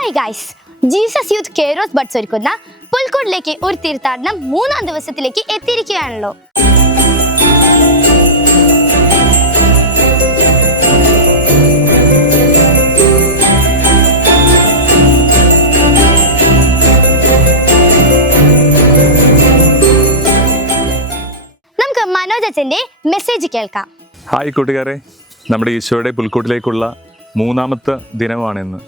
Hi guys, Jesus Youth Kairos Buds ഒരുക്കുന്ന പുൽക്കൂടിലേക്ക് ഒരു തീർത്ഥാടനം 3-ാം ദിവസത്തിലേക്ക് എത്തിയിരിക്കുകയാണല്ലോ. നമുക്ക് മനോജ് അച്ഛൻ്റെ മെസ്സേജ് കേൾക്കാം. ഹായ് കൂട്ടുകാരെ, നമ്മുടെ ഈശോയുടെ പുൽക്കൂട്ടിലേക്കുള്ള 3-ാമത്തെ ദിനമാണിന്ന്.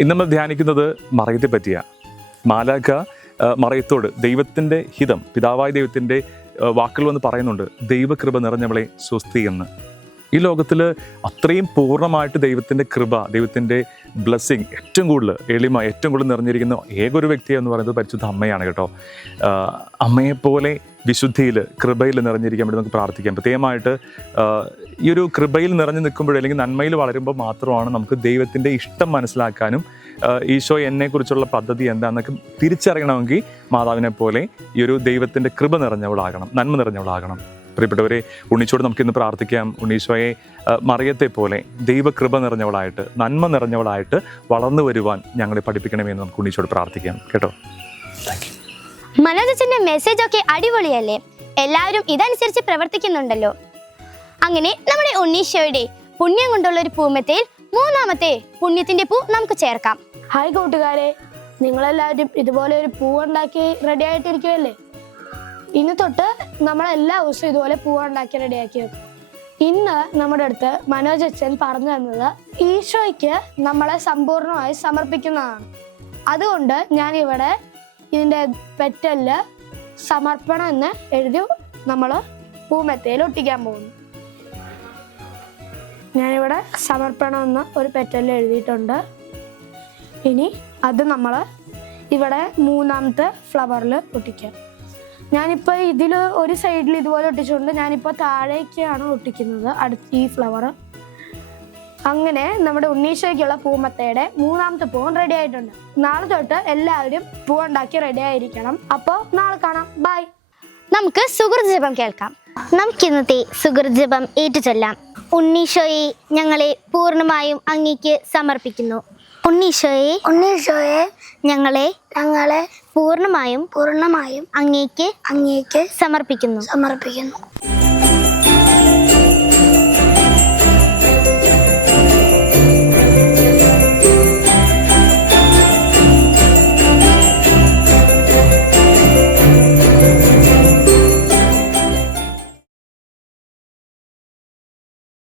ഇന്ന് നമ്മൾ ധ്യാനിക്കുന്നത് മറയത്തെ പറ്റിയാണ്. മാലാഖ മറയത്തോട് ദൈവത്തിൻ്റെ ഹിതം, പിതാവായ ദൈവത്തിൻ്റെ വാക്കുകൾ വന്ന് പറയുന്നുണ്ട്, ദൈവകൃപ നിറഞ്ഞവളെ സ്വസ്തി എന്ന്. ഈ ലോകത്തിൽ അത്രയും പൂർണ്ണമായിട്ട് ദൈവത്തിൻ്റെ കൃപ, ദൈവത്തിൻ്റെ ബ്ലെസ്സിങ് ഏറ്റവും കൂടുതൽ എളിമ, ഏറ്റവും കൂടുതൽ നിറഞ്ഞിരിക്കുന്ന ഏകൊരു വ്യക്തി എന്ന് പറയുന്നത് പരിശുദ്ധ അമ്മയാണ് കേട്ടോ. അമ്മയെപ്പോലെ വിശുദ്ധിയിൽ, കൃപയിൽ നിറഞ്ഞിരിക്കാൻ വേണ്ടി നമുക്ക് പ്രാർത്ഥിക്കാം. പ്രത്യേകമായിട്ട് ഈ ഒരു കൃപയിൽ നിറഞ്ഞു നിൽക്കുമ്പോൾ, അല്ലെങ്കിൽ നന്മയിൽ വളരുമ്പോൾ മാത്രമാണ് നമുക്ക് ദൈവത്തിൻ്റെ ഇഷ്ടം മനസ്സിലാക്കാനും ഈശോ എന്നെക്കുറിച്ചുള്ള പദ്ധതി എന്താണെന്നൊക്കെ തിരിച്ചറിയണമെങ്കിൽ മാതാവിനെ പോലെ ഈ ഒരു ദൈവത്തിൻ്റെ കൃപ നിറഞ്ഞവളാകണം, നന്മ നിറഞ്ഞവളാകണം. പ്രിയപ്പെട്ടവരെ, ഉണ്ണീശോട് നമുക്കിന്ന് പ്രാർത്ഥിക്കാം, ഉണ്ണീശോയെ മറിയത്തെ പോലെ ദൈവകൃപ നിറഞ്ഞവളായിട്ട്, നന്മ നിറഞ്ഞവളായിട്ട് വളർന്നു വരുവാൻ ഞങ്ങളെ പഠിപ്പിക്കണമെന്ന് നമുക്ക് ഉണ്ണീശോട് പ്രാർത്ഥിക്കാം കേട്ടോ. Thank you. മനോജന്റെ മെസ്സേജ് ഒക്കെ അടിപൊളിയല്ലേ? എല്ലാവരും ഇതനുസരിച്ച് പ്രവർത്തിക്കുന്നുണ്ടല്ലോ. അങ്ങനെ നമ്മുടെ ഉണ്ണീശോയുടെ പുണ്യം കൊണ്ടുള്ള ഒരു പൂമെത്തയിൽ 3-ാമത്തെ പുണ്യത്തിന്റെ പൂ നമുക്ക് ചേർക്കാം. ഹായ് കൂട്ടുകാരെ, നിങ്ങളെല്ലാവരും ഇതുപോലെ ഒരു പൂ ഉണ്ടാക്കി റെഡി ആയിട്ടിരിക്കുമല്ലേ? ഇന്ന് തൊട്ട് നമ്മളെല്ലാ ദിവസവും ഇതുപോലെ പൂ ഉണ്ടാക്കി റെഡിയാക്കി വെക്കും. ഇന്ന് നമ്മുടെ അടുത്ത് മനോജ് അച്ഛൻ പറഞ്ഞു തന്നത് ഈശോയ്ക്ക് നമ്മളെ സമ്പൂർണ്ണമായി സമർപ്പിക്കുന്നതാണ്. അതുകൊണ്ട് ഞാനിവിടെ ഇതിൻ്റെ പെറ്റലില് സമർപ്പണം എന്ന് എഴുതി നമ്മൾ പൂമെത്തയിൽ ഒട്ടിക്കാൻ പോകുന്നു. ഞാനിവിടെ സമർപ്പണം എന്ന് ഒരു പെറ്റലിൽ എഴുതിയിട്ടുണ്ട്. ഇനി അത് നമ്മൾ ഇവിടെ 3-ാമത്തെ ഫ്ലവറിൽ ഒട്ടിക്കാം. ഞാനിപ്പോൾ ഇതിൽ ഒരു സൈഡിൽ ഇതുപോലെ ഒട്ടിച്ചുകൊണ്ട് ഞാനിപ്പോൾ താഴേക്കാണ് ഒട്ടിക്കുന്നത് ഈ ഫ്ലവർ. അങ്ങനെ നമ്മുടെ ഉണ്ണീശോയ്ക്കുള്ള പൂമെത്തയുടെ 3-ാമത്തെ പൂവും റെഡി ആയിട്ടുണ്ട്. നാളെ തൊട്ട് എല്ലാവരും പൂ ഉണ്ടാക്കി റെഡി ആയിരിക്കണം. അപ്പോൾ നാളെ കാണാം. ബൈ. നമുക്ക് സുഹൃത് ജപം കേൾക്കാം. നമുക്കിന്നത്തെ സുഹൃത് ജപം ഏറ്റുചൊല്ലാം. ഉണ്ണീശോയെ ഞങ്ങളെ പൂർണ്ണമായും അങ്ങേക്ക് സമർപ്പിക്കുന്നു. ഉണ്ണീശോയെ ഞങ്ങളെ പൂർണ്ണമായും അങ്ങേക്ക് സമർപ്പിക്കുന്നു.